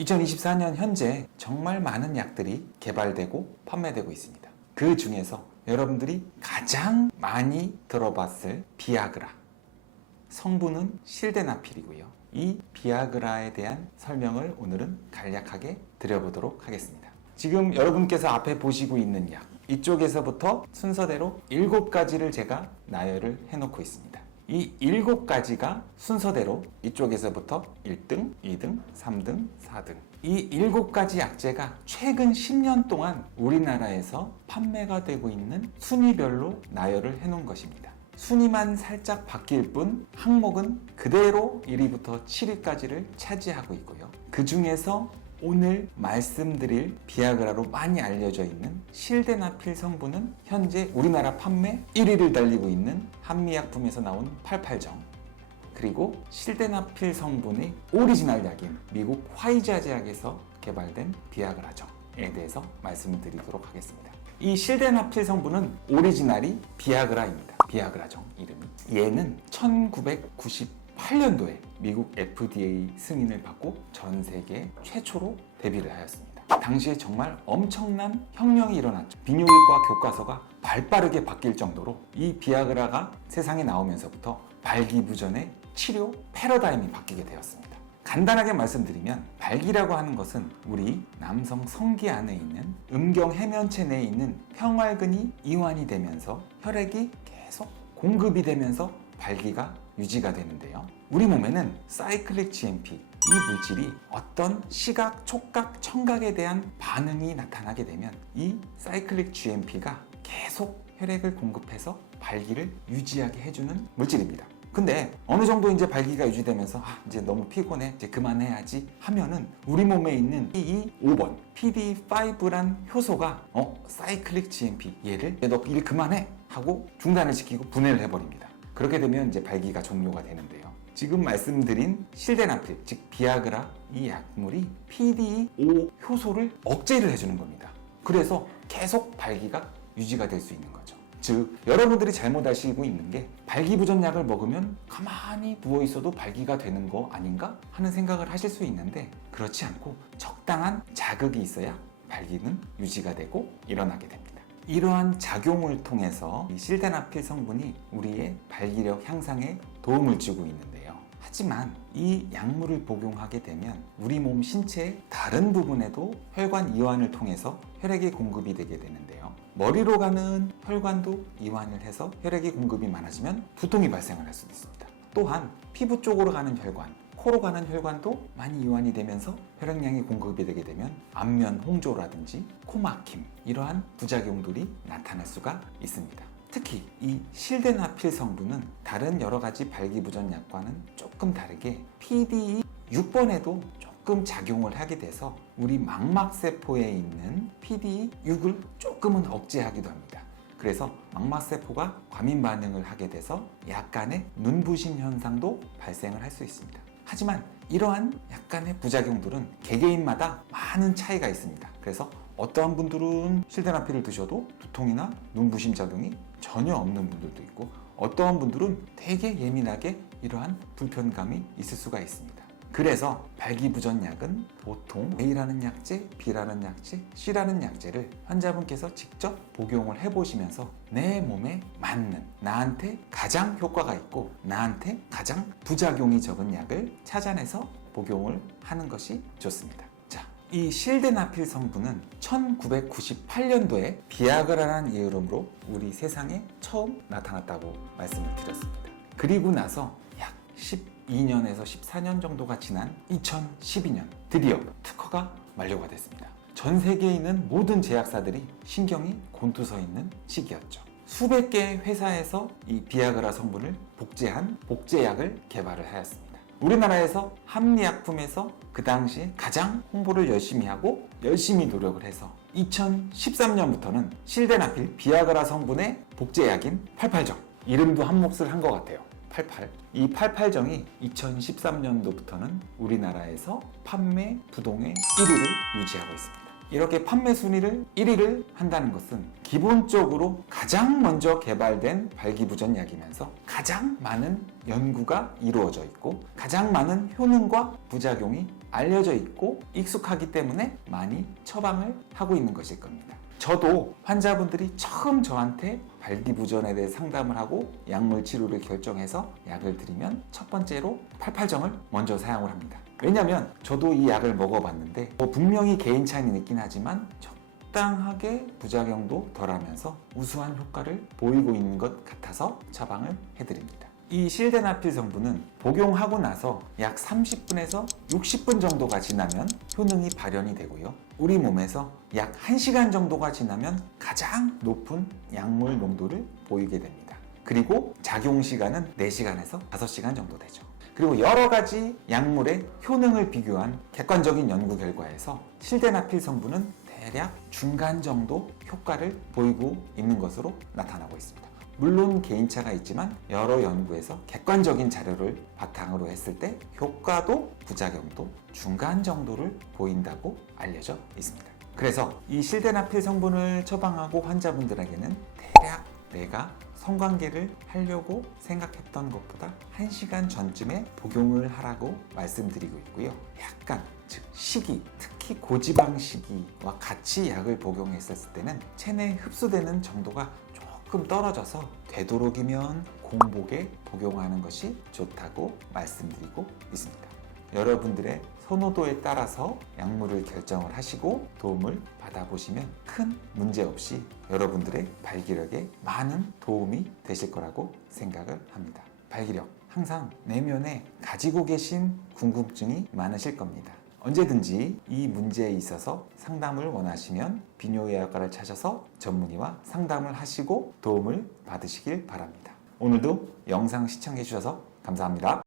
2024년 현재 정말 많은 약들이 개발되고 판매되고 있습니다. 그 중에서 여러분들이 가장 많이 들어봤을 비아그라, 성분은 실데나필이고요. 이 비아그라에 대한 설명을 오늘은 간략하게 드려보도록 하겠습니다. 지금 여러분께서 앞에 보시고 있는 약, 이쪽에서부터 순서대로 7가지를 제가 나열을 해놓고 있습니다. 이 7가지가 순서대로 이쪽에서부터 1등, 2등, 3등, 4등, 이 7가지 약재가 최근 10년 동안 우리나라에서 판매가 되고 있는 순위별로 나열을 해놓은 것입니다. 순위만 살짝 바뀔 뿐 항목은 그대로 1위부터 7위까지를 차지하고 있고요. 그 중에서 오늘 말씀드릴 비아그라로 많이 알려져 있는 실데나필 성분은 현재 우리나라 판매 1위를 달리고 있는 한미약품에서 나온 88정, 그리고 실데나필 성분의 오리지널 약인 미국 화이자 제약에서 개발된 비아그라정에 대해서 말씀을 드리도록 하겠습니다. 이 실데나필 성분은 오리지널이 비아그라입니다. 비아그라정 이름이. 얘는 1998년도에 미국 FDA 승인을 받고 전 세계 최초로 데뷔를 하였습니다. 당시에 정말 엄청난 혁명이 일어났죠. 비뇨기과 교과서가 발빠르게 바뀔 정도로 이 비아그라가 세상에 나오면서부터 발기부전의 치료 패러다임이 바뀌게 되었습니다. 간단하게 말씀드리면 발기라고 하는 것은 우리 남성 성기 안에 있는 음경 해면체 내에 있는 평활근이 이완이 되면서 혈액이 계속 공급이 되면서 발기가 유지가 되는데요. 우리 몸에는 사이클릭 GMP, 이 물질이 어떤 시각, 촉각, 청각에 대한 반응이 나타나게 되면 이 사이클릭 GMP가 계속 혈액을 공급해서 발기를 유지하게 해주는 물질입니다. 근데 어느 정도 이제 발기가 유지되면서 이제 너무 피곤해, 이제 그만해야지 하면은 우리 몸에 있는 이 5번 PDE5란 효소가 사이클릭 GMP 얘를 너 일 그만해 하고 중단을 시키고 분해를 해버립니다. 그렇게 되면 이제 발기가 종료가 되는데요. 지금 말씀드린 실데나필, 즉 비아그라 이 약물이 PDE5 효소를 억제를 해주는 겁니다. 그래서 계속 발기가 유지가 될 수 있는 거죠. 즉 여러분들이 잘못 아시고 있는 게 발기부전약을 먹으면 가만히 누워있어도 발기가 되는 거 아닌가 하는 생각을 하실 수 있는데 그렇지 않고 적당한 자극이 있어야 발기는 유지가 되고 일어나게 됩니다. 이러한 작용을 통해서 이 실데나필 성분이 우리의 발기력 향상에 도움을 주고 있는데요. 하지만 이 약물을 복용하게 되면 우리 몸 신체의 다른 부분에도 혈관 이완을 통해서 혈액이 공급이 되게 되는데요. 머리로 가는 혈관도 이완을 해서 혈액이 공급이 많아지면 두통이 발생을 할 수도 있습니다. 또한 피부 쪽으로 가는 혈관, 코로 가는 혈관도 많이 이완이 되면서 혈액량이 공급이 되게 되면 안면 홍조라든지 코막힘, 이러한 부작용들이 나타날 수가 있습니다. 특히 이 실데나필 성분은 다른 여러 가지 발기부전 약과는 조금 다르게 PDE6번에도 조금 작용을 하게 돼서 우리 망막세포에 있는 PDE6을 조금은 억제하기도 합니다. 그래서 망막세포가 과민 반응을 하게 돼서 약간의 눈부심 현상도 발생을 할 수 있습니다. 하지만 이러한 약간의 부작용들은 개개인마다 많은 차이가 있습니다. 그래서 어떠한 분들은 실데나필을 드셔도 두통이나 눈부심 작용이 전혀 없는 분들도 있고 어떠한 분들은 되게 예민하게 이러한 불편감이 있을 수가 있습니다. 그래서 발기부전약은 보통 A라는 약재, B라는 약재, C라는 약재를 환자분께서 직접 복용을 해보시면서 내 몸에 맞는, 나한테 가장 효과가 있고 나한테 가장 부작용이 적은 약을 찾아내서 복용을 하는 것이 좋습니다. 자, 이 실데나필 성분은 1998년도에 비아그라라는 이름으로 우리 세상에 처음 나타났다고 말씀을 드렸습니다. 그리고 나서 약 12년에서 14년 정도가 지난 2012년 드디어 특허가 만료가 됐습니다. 전 세계에 있는 모든 제약사들이 신경이 곤두서 있는 시기였죠. 수백 개의 회사에서 이 비아그라 성분을 복제한 복제약을 개발을 하였습니다. 우리나라에서 한미약품에서 그 당시에 가장 홍보를 열심히 하고 열심히 노력을 해서 2013년부터는 실데나필 비아그라 성분의 복제약인 88정, 이름도 한 몫을 한 것 같아요. 88. 이 88정이 2013년도부터는 우리나라에서 판매 부동의 1위를 유지하고 있습니다. 이렇게 판매 순위를 1위를 한다는 것은 기본적으로 가장 먼저 개발된 발기부전약이면서 가장 많은 연구가 이루어져 있고 가장 많은 효능과 부작용이 알려져 있고 익숙하기 때문에 많이 처방을 하고 있는 것일 겁니다. 저도 환자분들이 처음 저한테 발기부전에 대해 상담을 하고 약물 치료를 결정해서 약을 드리면 첫 번째로 팔팔정을 먼저 사용을 합니다. 왜냐하면 저도 이 약을 먹어봤는데 분명히 개인 차이는 있긴 하지만 적당하게 부작용도 덜하면서 우수한 효과를 보이고 있는 것 같아서 처방을 해드립니다. 이 실데나필 성분은 복용하고 나서 약 30분에서 60분 정도가 지나면 효능이 발현이 되고요. 우리 몸에서 약 1시간 정도가 지나면 가장 높은 약물 농도를 보이게 됩니다. 그리고 작용 시간은 4시간에서 5시간 정도 되죠. 그리고 여러 가지 약물의 효능을 비교한 객관적인 연구 결과에서 실데나필 성분은 대략 중간 정도 효과를 보이고 있는 것으로 나타나고 있습니다. 물론 개인차가 있지만 여러 연구에서 객관적인 자료를 바탕으로 했을 때 효과도 부작용도 중간 정도를 보인다고 알려져 있습니다. 그래서 이 실데나필 성분을 처방하고 환자분들에게는 대략 내가 성관계를 하려고 생각했던 것보다 1시간 전쯤에 복용을 하라고 말씀드리고 있고요. 약간 즉 시기, 특히 고지방 시기와 같이 약을 복용했을 때는 체내에 흡수되는 정도가 조금 떨어져서 되도록이면 공복에 복용하는 것이 좋다고 말씀드리고 있습니다. 여러분들의 선호도에 따라서 약물을 결정을 하시고 도움을 받아보시면 큰 문제 없이 여러분들의 발기력에 많은 도움이 되실 거라고 생각을 합니다. 발기력, 항상 내면에 가지고 계신 궁금증이 많으실 겁니다. 언제든지 이 문제에 있어서 상담을 원하시면 비뇨의학과를 찾아서 전문의와 상담을 하시고 도움을 받으시길 바랍니다. 오늘도 영상 시청해 주셔서 감사합니다.